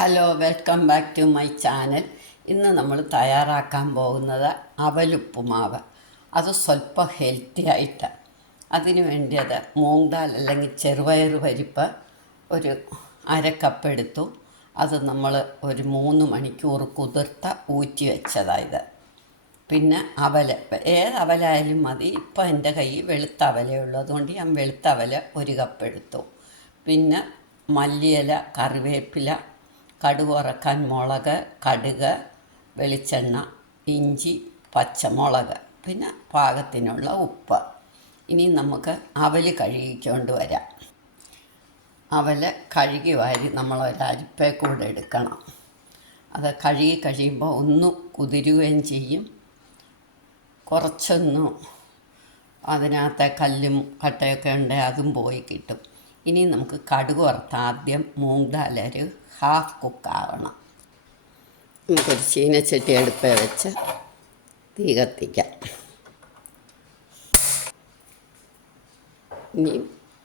Hello, welcome back to my channel. ഇന്ന് നമ്മൾ തയ്യാറാക്കാൻ പോകുന്നത് അവലുപ്പുമാവ്. അത് സ്വല്പം ഹെൽത്തി ആയിട്ട്. അതിന് വേണ്ടിയത് മൂങ് ദാൽ അല്ലെങ്കിൽ ചെറുപയർ പരിപ്പ് ഒരു അരക്കപ്പ് എടുത്തു. അത് നമ്മൾ ഒരു 3 മണിക്കൂർ കുതിർത്ത ഊറ്റി വെച്ചതായത്. പിന്നെ അവൽ, ഏത് അവലായാലും മതി. ഇപ്പം എൻ്റെ കയ്യിൽ വെളുത്ത അവലേ ഉള്ളൂ, അതുകൊണ്ട് ഞാൻ വെളുത്ത അവൽ 1 കപ്പ് എടുത്തു. പിന്നെ മല്ലിയില, കറിവേപ്പില, കടുക് വറക്കാൻ മുളക്, കടുക്, വെളിച്ചെണ്ണ, ഇഞ്ചി, പച്ചമുളക്, പിന്നെ പാകത്തിനുള്ള ഉപ്പ്. ഇനി നമുക്ക് അവൽ കഴുകിക്കൊണ്ട് വരാം. അവൽ കഴുകി വാരി നമ്മളൊരരിപ്പേ കൂടെ എടുക്കണം. അത് കഴുകി കഴിയുമ്പോൾ ഒന്ന് കുതിരുകയും ചെയ്യും. കുറച്ചൊന്ന് അതിനകത്തെ കല്ലും കട്ടയൊക്കെ ഉണ്ടെങ്കിൽ അതും പോയി കിട്ടും. ഇനി നമുക്ക് കടുക് വറുത്ത് ആദ്യം മൂങ് ദാൽ ഒരു ഹാഫ് കുക്കാവണം. നമുക്കൊരു ചീനച്ചട്ടി അടുപ്പേ വെച്ച് തീ കത്തിക്കാം. ഇനി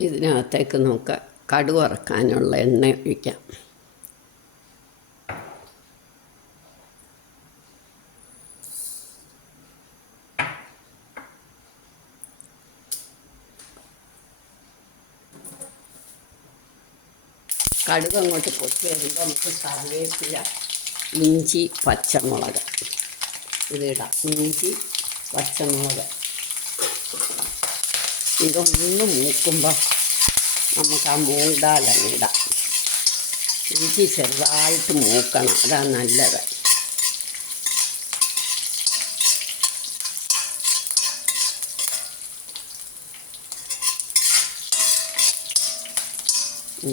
ഇതിനകത്തേക്ക് നമുക്ക് കടുക് വറുക്കാനുള്ള എണ്ണ ഒഴിക്കാം. കടുക് അങ്ങോട്ട് പൊട്ടി വരുമ്പോൾ നമുക്ക് കറിവേപ്പില, ഇഞ്ചി, പച്ചമുളക് ഇതിടാം. ഇഞ്ചി, പച്ചമുളക് ഇതൊന്ന് മൂക്കുമ്പോൾ നമുക്ക് ആ മൂങ് ദാൽ ഇടാം. ഇഞ്ചി ചെറുതായിട്ട് മൂക്കണം, അതാണ് നല്ലത്.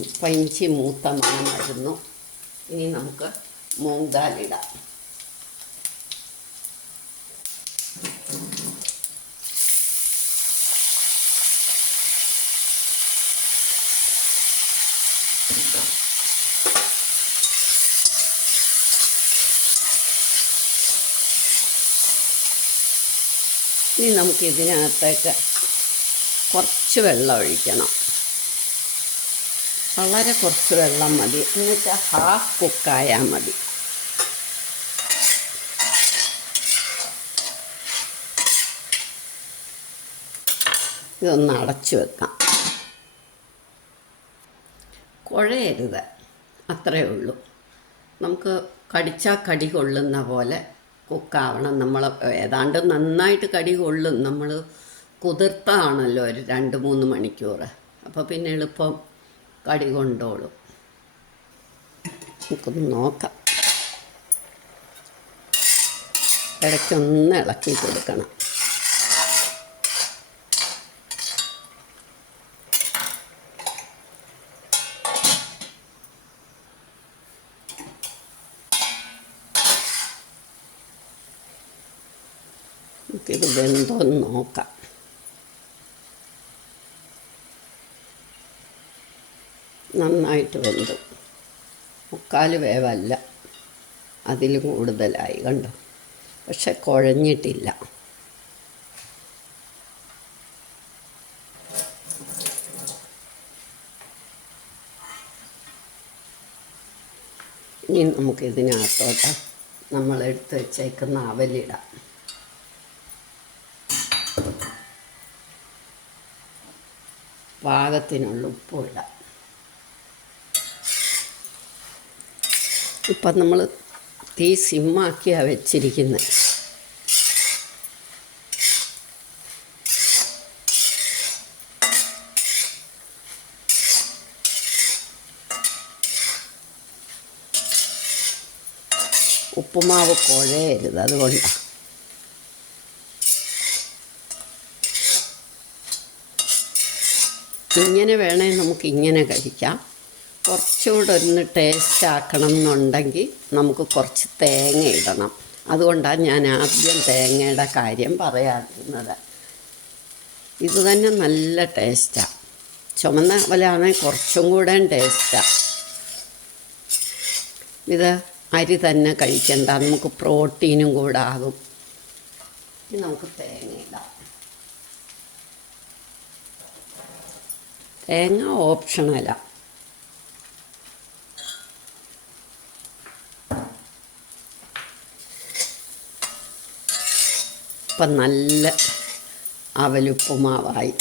ഇപ്പം ഇഞ്ചി മൂത്ത മണം വരുന്നു. ഇനി നമുക്ക് മൂങ് ദാൽ ഇടാം. ഇനി നമുക്കിതിനകത്തേക്ക് കുറച്ച് വെള്ളം ഒഴിക്കണം. വളരെ കുറച്ച് വെള്ളം മതി, എന്നുവെച്ചാൽ ഹാഫ് കുക്കായാൽ മതി. ഇതൊന്ന് അടച്ചു വെക്കാം. കുഴയരുത്, അത്രയേ ഉള്ളൂ. നമുക്ക് കടിച്ചാൽ കടി കൊള്ളുന്ന പോലെ കുക്കാവണം. നമ്മൾ ഏതാണ്ട് നന്നായിട്ട് കടി കൊള്ളും. നമ്മൾ കുതിർത്താണല്ലോ ഒരു 2-3 മണിക്കൂർ. അപ്പോൾ പിന്നെ എളുപ്പം കടി കൊണ്ടോളും. നമുക്കൊന്ന് നോക്കാം. ഇടയ്ക്കൊന്ന് ഇളക്കി കൊടുക്കണം. നമുക്കിത് വെന്തോന്ന് നോക്കാം. നന്നായിട്ട് വെന്തു. 3/4 വേവല്ല, അതിൽ കൂടുതലായി, കണ്ടോ? പക്ഷെ കുഴഞ്ഞിട്ടില്ല. ഇനി നമുക്കിതിനകത്തോട്ട് നമ്മളെടുത്ത് വെച്ചേക്കുന്ന അവലിടാം. പാകത്തിനുള്ള ഉപ്പും ഇടാം. ഇപ്പം നമ്മൾ തീ സിമ്മാക്കിയാണ് വെച്ചിരിക്കുന്നത്. ഉപ്പുമാവ് കുഴയരുത്, അതുകൊണ്ടാണ്. ഇങ്ങനെ വേണേൽ നമുക്കിങ്ങനെ കഴിക്കാം. കുറച്ചുകൂടെ ഒന്ന് ടേസ്റ്റ് ആക്കണം എന്നുണ്ടെങ്കിൽ നമുക്ക് കുറച്ച് തേങ്ങ ഇടണം. അതുകൊണ്ടാണ് ഞാൻ ആദ്യം തേങ്ങയുടെ കാര്യം പറയാതിരുന്നത്. ഇത് തന്നെ നല്ല ടേസ്റ്റാണ്. ചുമന്ന അവലാണെങ്കിൽ കുറച്ചും കൂടെ ടേസ്റ്റാണ്. ഇത് അരി തന്നെ കഴിക്കണ്ട, നമുക്ക് പ്രോട്ടീനും കൂടെ ആകും. ഇനി നമുക്ക് തേങ്ങ ഇടാം. തേങ്ങ ഓപ്ഷണലാണ്. ഇപ്പം നല്ല അവലുപ്പുമാവായി.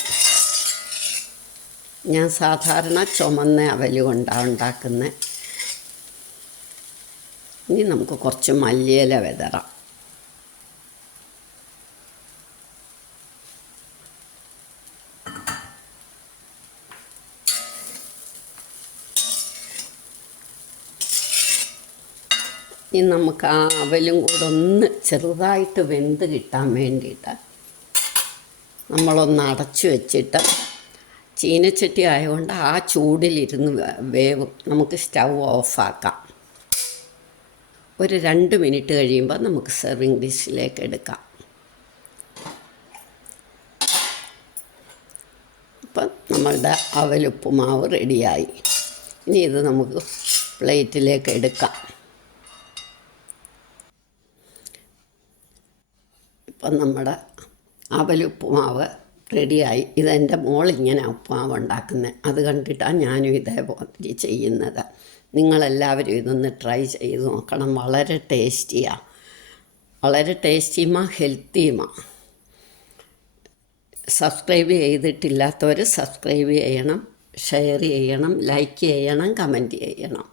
ഞാൻ സാധാരണ ചുമന്ന അവൽ കൊണ്ടാണ് ഉണ്ടാക്കുന്നത്. ഇനി നമുക്ക് കുറച്ച് മല്ലിയില വിതറാം. ഇനി നമുക്ക് ആ അവലും കൂടെ ഒന്ന് ചെറുതായിട്ട് വെന്ത് കിട്ടാൻ വേണ്ടിയിട്ട് നമ്മളൊന്ന് അടച്ചു വെച്ചിട്ട്, ചീനച്ചട്ടി ആയതുകൊണ്ട് ആ ചൂടിലിരുന്ന് വേവും. നമുക്ക് സ്റ്റൗ ഓഫാക്കാം. ഒരു 2 മിനിറ്റ് കഴിയുമ്പോൾ നമുക്ക് സെർവിങ് ഡിഷിലേക്ക് എടുക്കാം. അപ്പം നമ്മളുടെ അവലുപ്പുമാവ് റെഡിയായി. ഇനി ഇത് നമുക്ക് പ്ലേറ്റിലേക്ക് എടുക്കാം. ഇപ്പം നമ്മുടെ അവലുപ്പുമാവ് റെഡിയായി. ഇതെൻ്റെ മോളിങ്ങനെ ഉപ്പുമാവ് ഉണ്ടാക്കുന്നത്. അത് കണ്ടിട്ടാണ് ഞാനും ഇതേപോലെ ചെയ്യുന്നത്. നിങ്ങളെല്ലാവരും ഇതൊന്ന് ട്രൈ ചെയ്ത് നോക്കണം. വളരെ ടേസ്റ്റിയാണ്. വളരെ ടേസ്റ്റിയുമാണ്, ഹെൽത്തിയുമാണ്. സബ്സ്ക്രൈബ് ചെയ്തിട്ടില്ലാത്തവർ സബ്സ്ക്രൈബ് ചെയ്യണം, ഷെയർ ചെയ്യണം, ലൈക്ക് ചെയ്യണം, കമൻറ്റ് ചെയ്യണം.